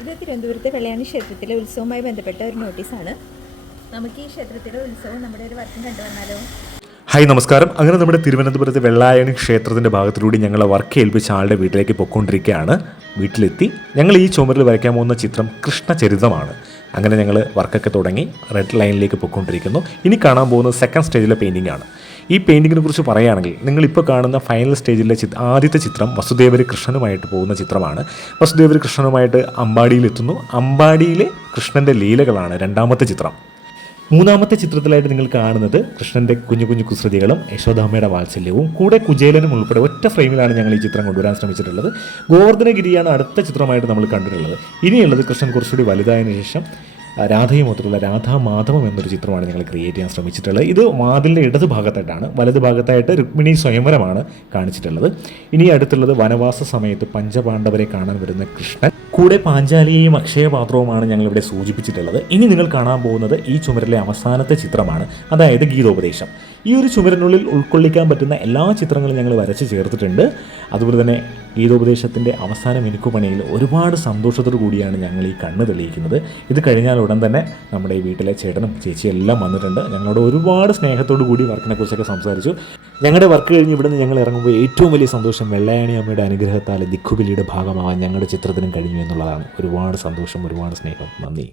ഇത് തിരുവനന്തപുരത്തെ വെള്ളയാണി ക്ഷേത്രത്തിലെ ഉത്സവവുമായി ബന്ധപ്പെട്ട ഒരു നോട്ടീസാണ്. നമുക്ക് ഈ ക്ഷേത്രത്തിലെ ഉത്സവം നമ്മുടെ ഒരു വർഷം കണ്ടുവന്നാലോ? ഹായ് നമസ്കാരം. അങ്ങനെ നമ്മുടെ തിരുവനന്തപുരത്തെ വെള്ളായണി ക്ഷേത്രത്തിൻ്റെ ഭാഗത്തിലൂടെ ഞങ്ങൾ വർക്ക് ഏൽപ്പിച്ച ആളുടെ വീട്ടിലേക്ക് പൊയ്ക്കൊണ്ടിരിക്കുകയാണ്. വീട്ടിലെത്തി ഞങ്ങൾ ഈ ചുമരിൽ വരയ്ക്കാൻ പോകുന്ന ചിത്രം കൃഷ്ണചരിതമാണ്. അങ്ങനെ ഞങ്ങൾ വർക്കൊക്കെ തുടങ്ങി റെഡ് ലൈനിലേക്ക് പൊയ്ക്കൊണ്ടിരിക്കുന്നു. ഇനി കാണാൻ പോകുന്നത് സെക്കൻഡ് സ്റ്റേജിലെ പെയിൻറ്റിംഗ് ആണ്. ഈ പെയിൻറ്റിങ്ങിനെ കുറിച്ച് പറയുകയാണെങ്കിൽ നിങ്ങളിപ്പോൾ കാണുന്ന ഫൈനൽ സ്റ്റേജിലെ ആദ്യത്തെ ചിത്രം വസുദേവർ കൃഷ്ണനുമായിട്ട് പോകുന്ന ചിത്രമാണ്. വസുദേവർ കൃഷ്ണനുമായിട്ട് അമ്പാടിയിലെത്തുന്നു. അമ്പാടിയിലെ കൃഷ്ണൻ്റെ ലീലകളാണ് രണ്ടാമത്തെ ചിത്രം. മൂന്നാമത്തെ ചിത്രത്തിലായിട്ട് നിങ്ങൾ കാണുന്നത് കൃഷ്ണൻ്റെ കുഞ്ഞു കുഞ്ഞു കുസൃതികളും യശോദാമ്മയുടെ വാത്സല്യവും കൂടെ കുചേലനും ഉൾപ്പെടെ ഒറ്റ ഫ്രെയിമിലാണ് ഞങ്ങൾ ഈ ചിത്രം കൊണ്ടുവരാൻ ശ്രമിച്ചിട്ടുള്ളത്. ഗോവർദ്ധനഗിരിയാണ് അടുത്ത ചിത്രമായിട്ട് നമ്മൾ കണ്ടിട്ടുള്ളത്. ഇനിയുള്ളത് കൃഷ്ണൻ കുറച്ചുകൂടി വലുതായതിനു ശേഷം രാധയുമൊത്തുള്ള രാധാമാധവം എന്നൊരു ചിത്രമാണ് ഞങ്ങൾ ക്രിയേറ്റ് ചെയ്യാൻ ശ്രമിച്ചിട്ടുള്ളത്. ഇത് വാതിലിൻ്റെ ഇടത് ഭാഗത്തായിട്ടാണ്. വലത് ഭാഗത്തായിട്ട് രുക്മിണി സ്വയംവരമാണ് കാണിച്ചിട്ടുള്ളത്. ഇനി അടുത്തുള്ളത് വനവാസ സമയത്ത് പഞ്ചപാണ്ഡവരെ കാണാൻ വരുന്ന കൃഷ്ണൻ, കൂടെ പാഞ്ചാലിയെയും അക്ഷയപാത്രവുമാണ് ഞങ്ങളിവിടെ സൂചിപ്പിച്ചിട്ടുള്ളത്. ഇനി നിങ്ങൾ കാണാൻ പോകുന്നത് ഈ ചുമരിലെ അവസാനത്തെ ചിത്രമാണ്, അതായത് ഗീതോപദേശം. ഈ ഒരു ചുമരിനുള്ളിൽ ഉൾക്കൊള്ളിക്കാൻ പറ്റുന്ന എല്ലാ ചിത്രങ്ങളും ഞങ്ങൾ വരച്ച് ചേർത്തിട്ടുണ്ട്. അതുപോലെ തന്നെ ഗീതോപദേശത്തിൻ്റെ അവസാന മിനുക്കുപണിയിൽ ഒരുപാട് സന്തോഷത്തോടു കൂടിയാണ് ഞങ്ങൾ ഈ കണ്ണ് തെളിയിക്കുന്നത്. ഇത് കഴിഞ്ഞാൽ ഉടൻ തന്നെ നമ്മുടെ ഈ വീട്ടിലെ ചേട്ടനും ചേച്ചിയും എല്ലാം വന്നിട്ടുണ്ട്. ഞങ്ങളോട് ഒരുപാട് സ്നേഹത്തോടു കൂടി വർക്കിനെ കുറിച്ചൊക്കെ സംസാരിച്ചു. ഞങ്ങളുടെ വർക്ക് കഴിഞ്ഞ് ഇവിടെ നിന്ന് ഞങ്ങൾ ഇറങ്ങുമ്പോൾ ഏറ്റവും വലിയ സന്തോഷം വെള്ളയാണി അമ്മയുടെ അനുഗ്രഹത്താൽ ദിക്കുബലിയുടെ ഭാഗമാവാൻ ഞങ്ങളുടെ ചിത്രത്തിനും കഴിഞ്ഞു എന്നുള്ളതാണ്. ഒരുപാട് സന്തോഷം, ഒരുപാട് സ്നേഹം, നന്ദി.